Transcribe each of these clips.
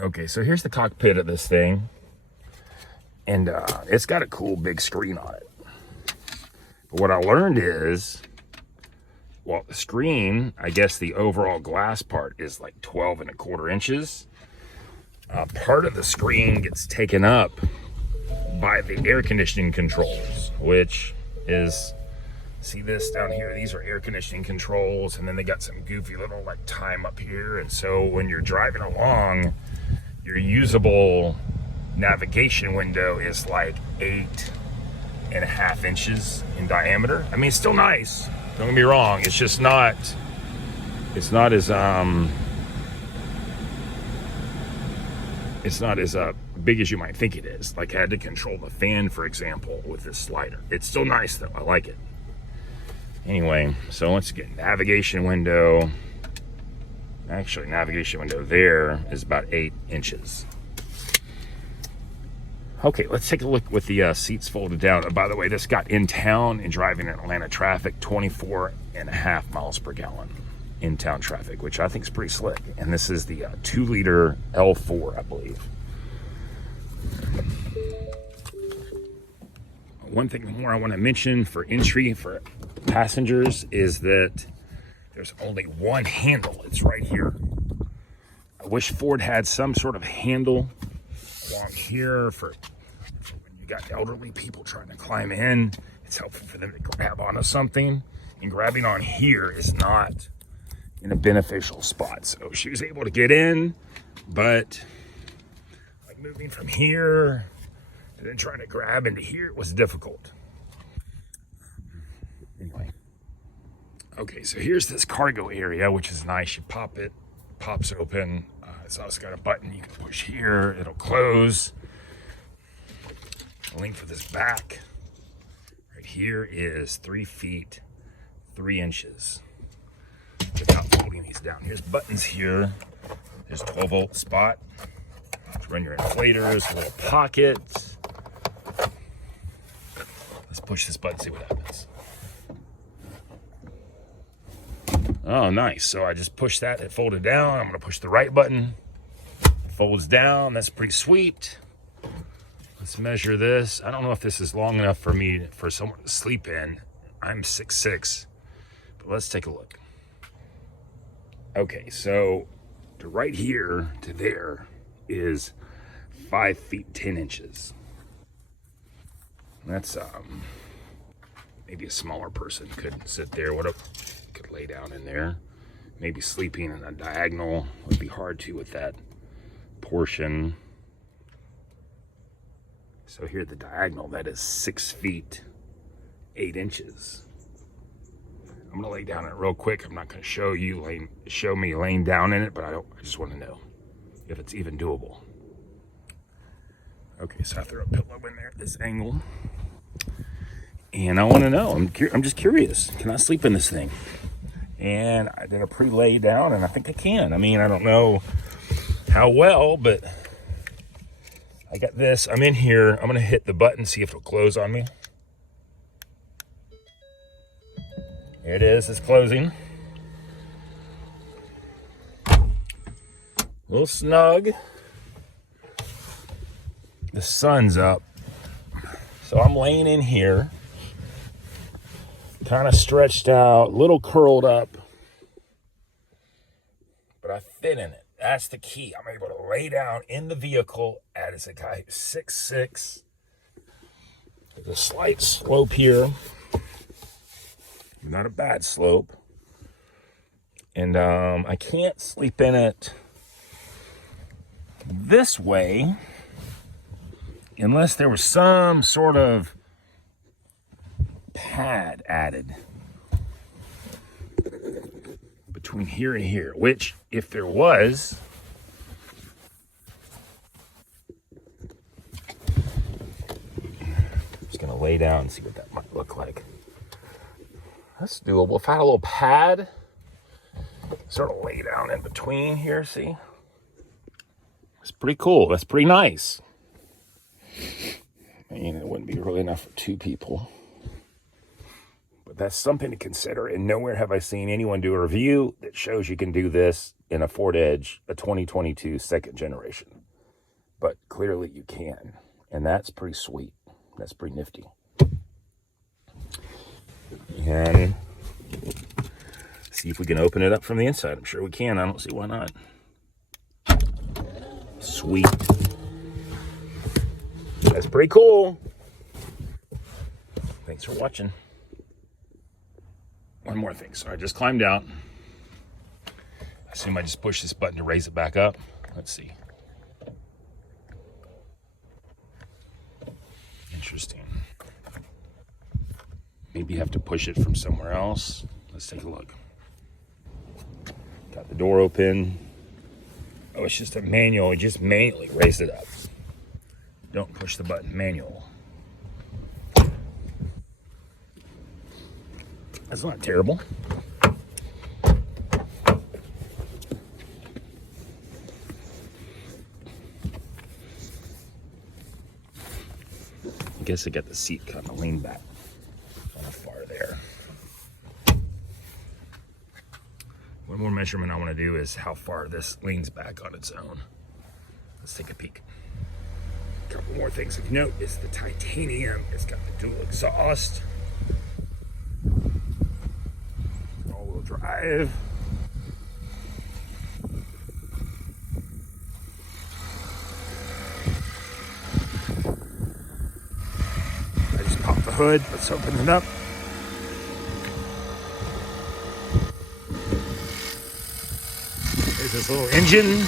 Okay, so here's the cockpit of this thing. And it's got a cool big screen on it. But what I learned is, well, the screen, I guess the overall glass part is like 12.25 inches. Part of the screen gets taken up by the air conditioning controls, which is, see this down here? These are air conditioning controls, and then they got some goofy little like time up here. And so when you're driving along, your usable navigation window is like 8.5 inches in diameter. I mean, it's still nice. Don't get me wrong. It's just not. It's not as big as you might think it is. Like I had to control the fan, for example, with this slider. It's still nice though. I like it. Anyway, so once again, navigation window. Actually, navigation window there is about 8 inches. Okay, let's take a look with the seats folded down. By the way, this got in town and driving in Atlanta traffic, 24.5 miles per gallon in town traffic, which I think is pretty slick. And this is the 2-liter L4, I believe. One thing more I want to mention for entry for passengers is that there's only one handle. It's right here. I wish Ford had some sort of handle along here for when you got elderly people trying to climb in. It's helpful for them to grab onto something, and grabbing on here is not in a beneficial spot. So she was able to get in, but like moving from here and then trying to grab into here was difficult. Anyway, okay, so here's this cargo area, which is nice. You pop it, pops open. It's also got a button you can push here. It'll close. The length of this back right here is 3 feet 3 inches. Without folding these down, here's buttons here. There's 12-volt spot to run your inflators. A little pocket. Let's push this button, see what happens. Oh, nice. So I just pushed that, it folded down. I'm gonna push the right button. It folds down, that's pretty sweet. Let's measure this. I don't know if this is long enough for someone to sleep in. I'm 6'6", but let's take a look. Okay, so to right here to there is 5 feet 10 inches. That's maybe a smaller person could sit there. Could lay down in there. Maybe sleeping in a diagonal would be hard to with that portion. So here the diagonal, that is 6 feet 8 inches. I'm gonna lay down in it real quick. I'm not gonna show me laying down in it, but I just want to know if it's even doable. Okay, so I throw a pillow in there at this angle, and I want to know. I'm just curious. Can I sleep in this thing? And I did a pre-lay down, and I think I can. I mean, I don't know how well, but I got this. I'm in here. I'm gonna hit the button, see if it'll close on me. Here it is, it's closing. A little snug. The sun's up. So I'm laying in here, kind of stretched out, a little curled up, but I fit in it. That's the key. I'm able to lay down in the vehicle as a guy who's 6'6". There's a slight slope here. Not a bad slope. And I can't sleep in it this way unless there was some sort of pad added between here and here, which if there was, I'm just gonna lay down and see what that might look like. That's doable. If I had a little pad, sort of lay down in between here, see? It's pretty cool. That's pretty nice. I mean, it wouldn't be really enough for 2 people. But that's something to consider, and nowhere have I seen anyone do a review that shows you can do this in a Ford Edge, a 2022 second generation. But clearly you can. And that's pretty sweet. That's pretty nifty. And see if we can open it up from the inside. I'm sure we can. I don't see why not. Sweet. That's pretty cool. Thanks for watching. One more thing. So I just climbed out. I assume I just push this button to raise it back up. Let's see. Interesting. Maybe you have to push it from somewhere else. Let's take a look. Got the door open. Oh, it's just a manual. You just manually raise it up. Don't push the button. Manual. That's not terrible. I guess I got the seat kind of leaned back on the far there. One more measurement I want to do is how far this leans back on its own. Let's take a peek. A couple more things of note is the titanium. It's got the dual exhaust. All-wheel drive. I just popped the hood. Let's open it up. There's this little engine.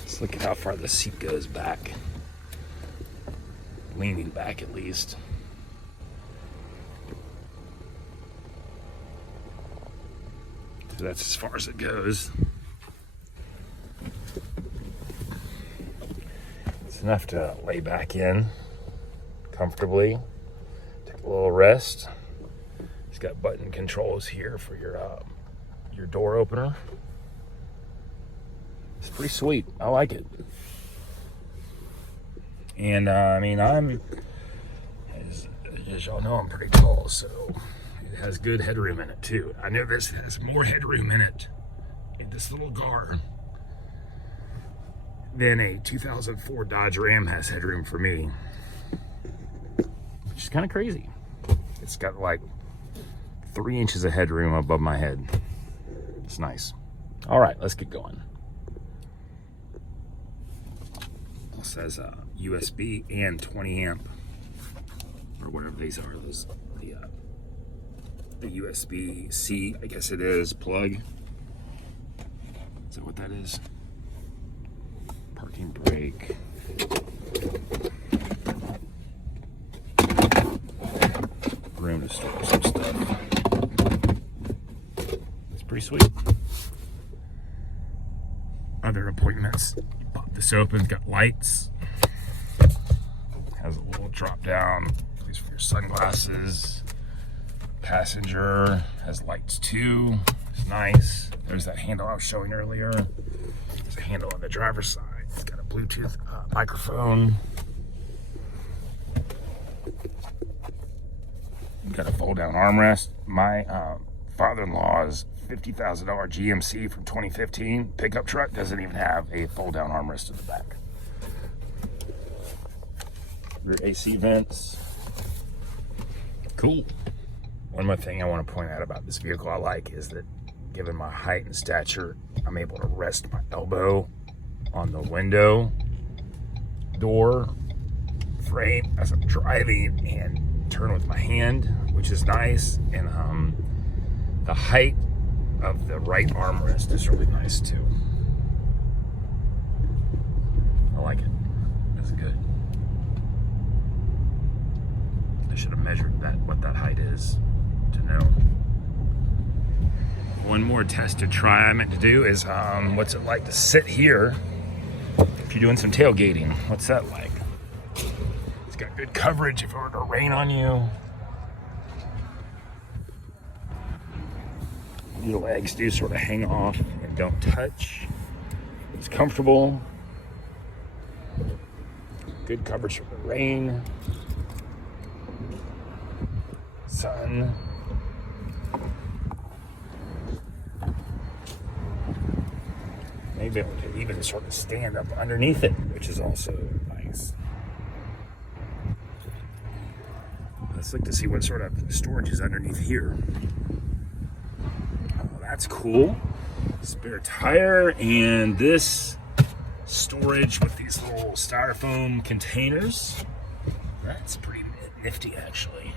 Let's look at how far the seat goes back. Leaning back at least. So that's as far as it goes. Enough to lay back in comfortably, take a little rest. It's got button controls here for your door opener. It's pretty sweet. I like it. And I mean, as y'all know, I'm pretty tall, so it has good headroom in it too. I know this has more headroom in it in this little car than a 2004 Dodge Ram has headroom for me, which is kind of crazy. It's got like 3 inches of headroom above my head. It's nice. All right, let's get going. It says USB and 20 amp or whatever these are. Those the USB-C, I guess it is, plug. Is that what that is? Parking brake. Room to store some stuff. It's pretty sweet. Other appointments. You pop this open, it's got lights. Has a little drop down place for your sunglasses. Passenger has lights too. It's nice. There's that handle I was showing earlier. There's a handle on the driver's side. It's got a Bluetooth microphone. Got a fold-down armrest. My father-in-law's $50,000 GMC from 2015 pickup truck doesn't even have a fold-down armrest in the back. Rear AC vents. Cool. One more thing I want to point out about this vehicle I like is that given my height and stature, I'm able to rest my elbow on the window door frame as I'm driving and turn with my hand, which is nice. And the height of the right armrest is really nice too. I like it. That's good. I should have measured what that height is to know. One more test to try I meant to do is what's it like to sit here if you're doing some tailgating. What's that like? It's got good coverage if it were to rain on you. Your legs do sort of hang off and don't touch. It's comfortable. Good coverage from the rain, sun. Maybe able to even sort of stand up underneath it, which is also nice. Let's look to see what sort of storage is underneath here. Oh, that's cool. Spare tire, and this storage with these little styrofoam containers. That's pretty nifty, actually.